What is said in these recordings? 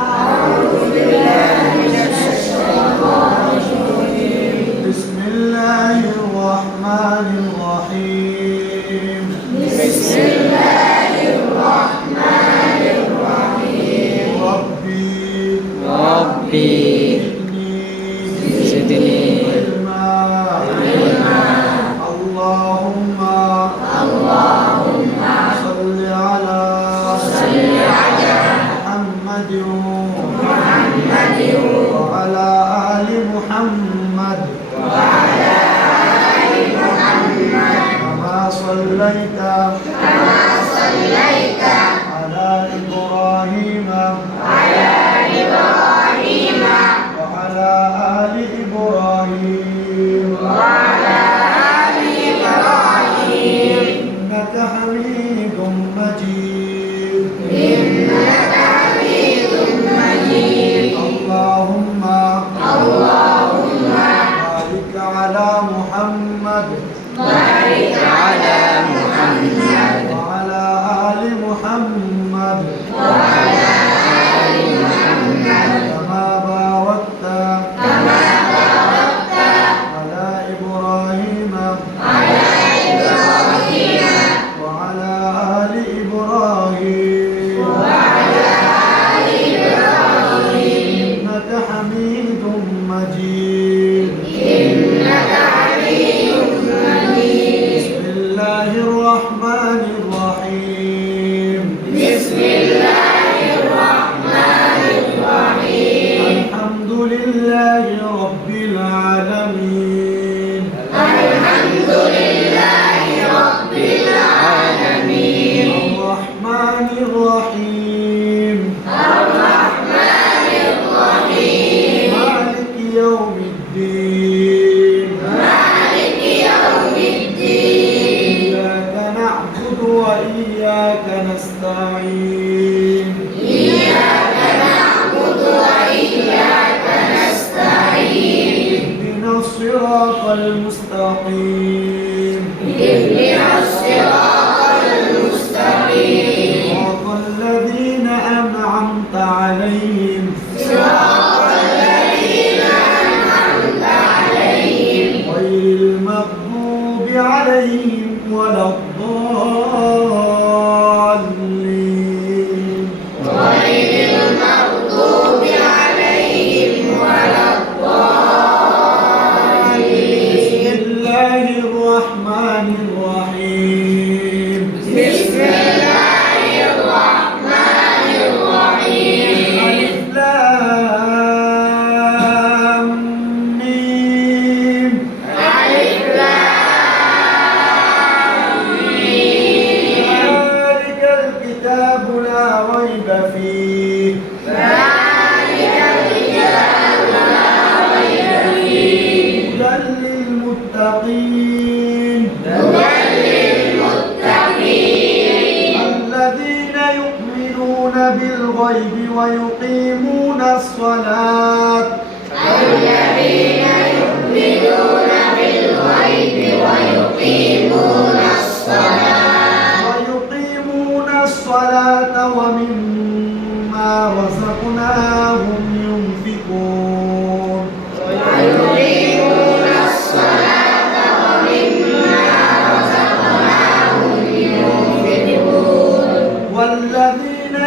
아. صليت المستقيم صراط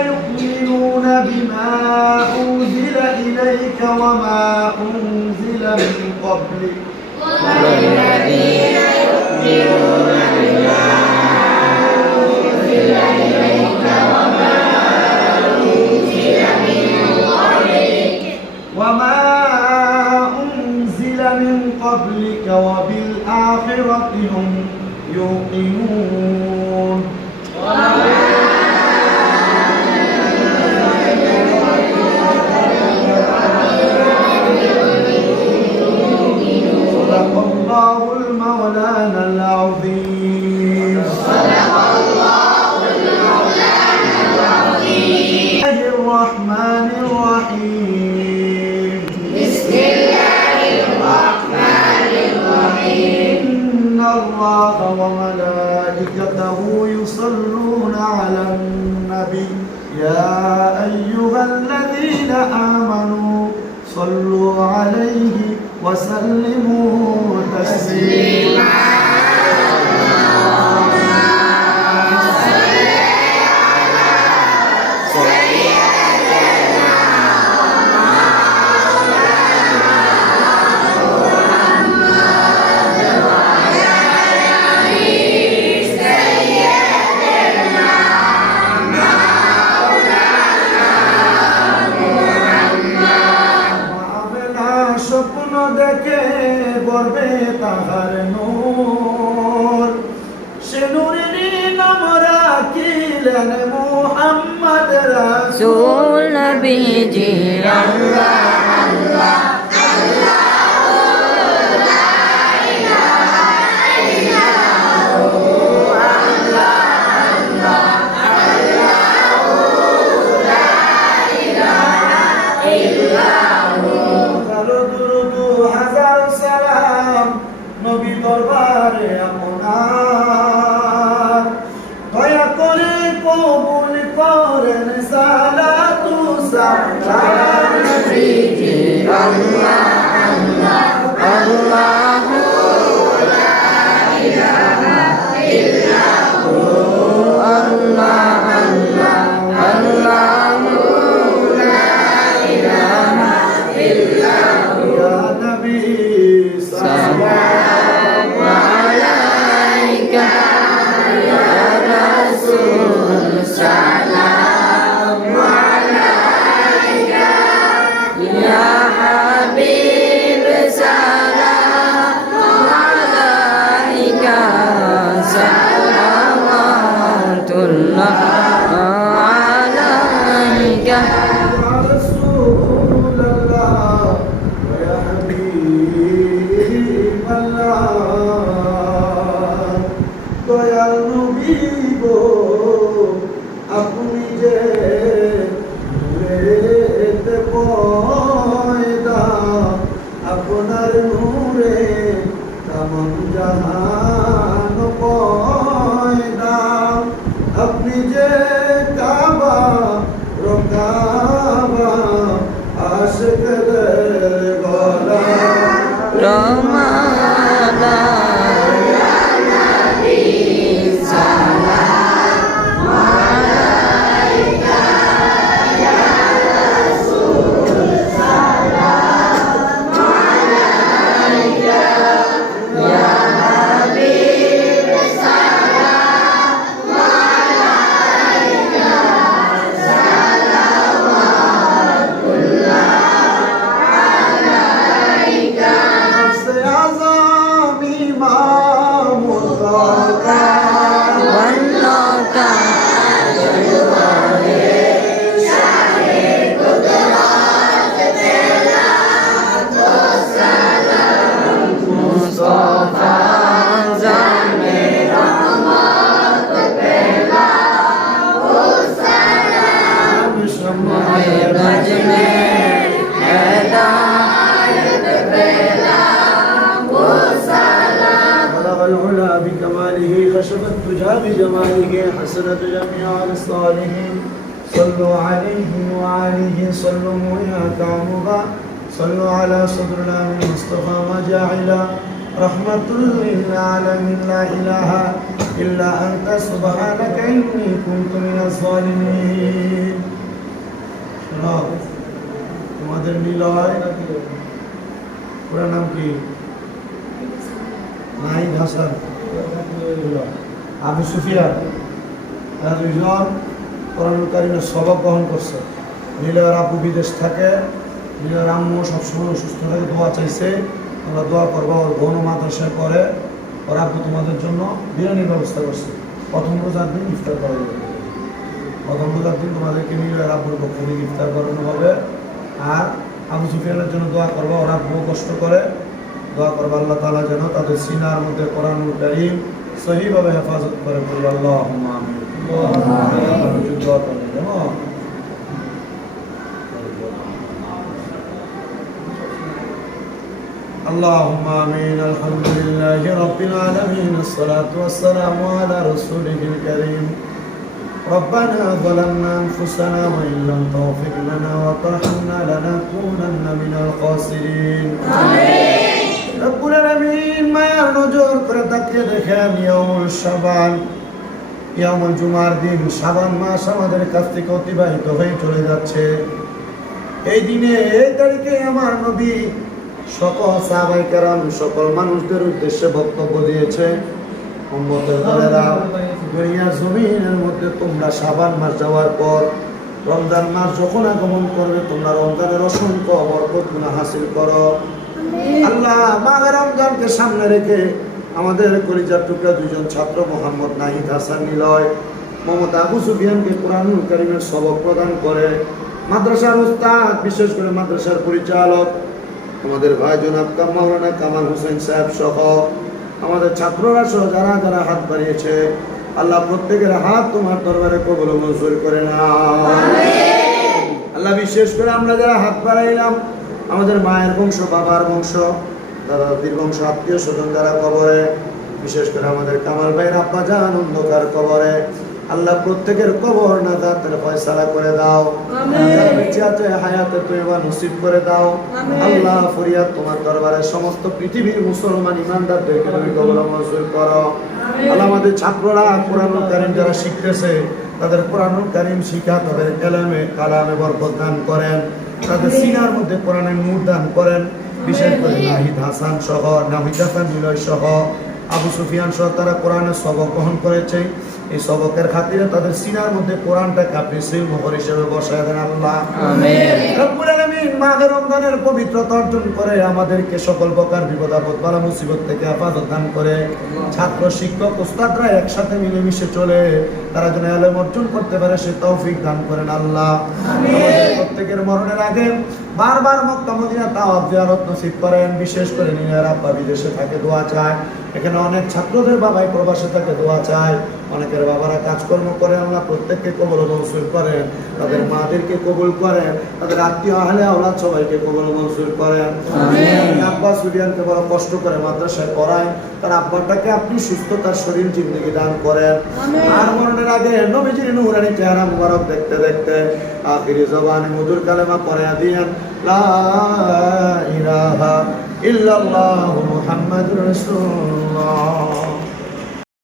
والذين يؤمنون بما أنزل إليك وما أنزل من قبلك. وما أنزل من قبلك وبالآخرة هم يوقنون. الله المولانا العظيم. صدق الله المولانا العظيم الرحمن الرحيم بسم الله الرحمن الرحيم إن الله وملائكته يصلون على النبي. يا أيها الذين آمنوا صلوا عليه وسلموا تسليما দেখে গর্বে তাহার নূর। সে নূরেরই নাম রাখিলেন মুহাম্মদ রাসূল। সুল নবীজি আল্লাহ কারও জাহান পয়দা আপনি যে কাবা রকাবা আশকদের جميع الصالحين صلوا عليه وعليه صلوا يا كعمبا صلوا على صدر الأمين المصطفى وجاعلا رحمة للعالمين لا إله إلا أنت سبحانك إني كنت من الظالمين শোনো, তোমাদের মিলয় পুরা নাম কি নাহিদ হাসান আবু সুফিয়ান দুইজন কোরআনুল কারিমের সবক গ্রহণ করছে। নীলের আপু বিদেশ থাকে, নীলের আম্মু সবসময় অসুস্থ থাকে, দোয়া চাইছে। আমরা দোয়া করব, ওর গৌণ মাদ্রাসায় পরে ওর আব্বু তোমাদের জন্য বিরিয়ানির ব্যবস্থা করছে। প্রথম রোজার দিন ইফতার করা যাবে। প্রথম রোজার দিন তোমাদেরকে নীলের আব্বুর পক্ষ থেকে ইফতার করানো হবে। আর আবু সুফিয়ানের জন্য দোয়া করব, ওরা বহু কষ্ট করে। দোয়া করব, আল্লাহ তালা যেন তাদের সিনার মধ্যে কোরআনুল করিম সহিভাবে হেফাজত করে। বলব আল্লাহ কেমন اللهم امين الحمد لله رب العالمين الصلاه والسلام على رسوله الكريم ربنا ظلمنا انفسنا وان لم تغفر لنا وترحمنا لنكونن من الخاسرين امين رب العالمين ما يرجو قرتك يا يوم الشبان ইয়াউমুল জুমার দিন সাবান মাস আমাদের কাছ থেকে অতিবাহিত হয়ে চলে যাচ্ছে। এই দিনে এই তারিখে আমার নবী সকল সাহাবাই কারাম সকল মানুষদের উদ্দেশ্যে বক্তব্য দিয়েছে। উম্মতের দলেরা দুনিয়া জমিনের মধ্যে তোমরা শাবান মাস যাওয়ার পর রমজান মাস যখন আগমন করবে তোমরা রমজানের অসংখ্য বরকত হাসিল করো। আল্লাহ মাঘে রমজানকে সামনে রেখে আমাদের কলিজার টুকরা দুজন ছাত্র, মোহাম্মদ নাহিদ হাসান নিলয় মমতা আবু সুফিয়ানকে কোরআনুল করিমের সবক প্রদান করে। মাদ্রাসার উস্তাদ, বিশেষ করে মাদ্রাসার পরিচালক, আমাদের ভাই জনাব কাম মাওলানা কামাল হোসেন সাহেব সহ আমাদের ছাত্ররা সহ যারা যারা হাত বাড়িয়েছে, আল্লাহ প্রত্যেকের হাত তোমার দরবারে কবল মঞ্জুর করে না আল্লাহ বিশেষ করে আমরা যারা হাত বাড়াইলাম, আমাদের মায়ের বংশ, বাবার বংশ দাদাদির বংশ আত্মীয় স্বজন যারা কবরে বিশেষ করে আমাদের কামাল ভাইয়ের আব্বা জান অন্ধকার কবরে। আল্লাহ প্রত্যেকের কবর না তার ফয়সালা করে দাও। বেঁচে হায়াতে তৈবা নসিব করে দাও। আল্লাহ ফরিয়াদ তোমার দরবারে সমস্ত পৃথিবীর মুসলমান ইমানদারদেরকে তুমি কবর মঞ্জুর করো। আল্লাহ আমাদের ছাত্ররা কোরআনুল কারিম যারা শিখতেছে তাদের কোরআনুল কারিম শিখা তাদের এলামে কালামে বরকত দান করেন। তাদের সিনার মধ্যে কোরআনের নূর দান করেন। বিশেষ করে নাহিদ হাসান সহ নাহিদ হাসান নিলয় সহ আবু সুফিয়ান সহ তারা কোরআনের সবক গ্রহণ করেছে। এই সবকের খাতিরে তাদের সিনার মধ্যে কোরআনটাকে আপনি সেই মোহর হিসেবে বসায় দেন আল্লাহ। রব্বুল আলামিন মাঘে রমজানের পবিত্রতা অর্জন করে আমাদেরকে সকল প্রকার বিপদ আপদ বালা মুসিবত থেকে হেফাজত দান করে। ছাত্র শিক্ষক উস্তাদরা একসাথে মিলেমিশে চলে তারা যেন অর্জন করতে পারে সে তৌফিক দান করেন আল্লাহ। প্রত্যেকের মরণের আগে বারবার মক্কা মদিনা তাওয়াফ জিয়ারত নসিব করেন বিশেষ করে নিজের আব্বা বিদেশে থাকে দোয়া চায়। এখানে অনেক ছাত্রদের বাবাই প্রবাসে থাকে দোয়া চায়। অনেকের বাবারা কাজকর্ম করে আল্লাহ প্রত্যেককে কবল মনসুর করেন। তাদের মাদেরকে কবুল করেন। তাদের আত্মীয় আহলে আওলাদ সবাইকে কবল মনসুর করেন। আব্বা সুরিয়ানকে বড় কষ্ট করে মাদ্রাসায় পড়ায়। তার আব্বাটাকে আপনি সুস্থতার শরীর জিন্দগি দান করেন। আর মরণের আগে নবীজির নুরানি চেহারা মুবারক দেখতে দেখতে আখিরি জবানে মধুর কালেমা পড়ে দিয়েন লা ইলাহা ইল্লাল্লাহু মুহাম্মাদুর রাসূলুল্লাহ।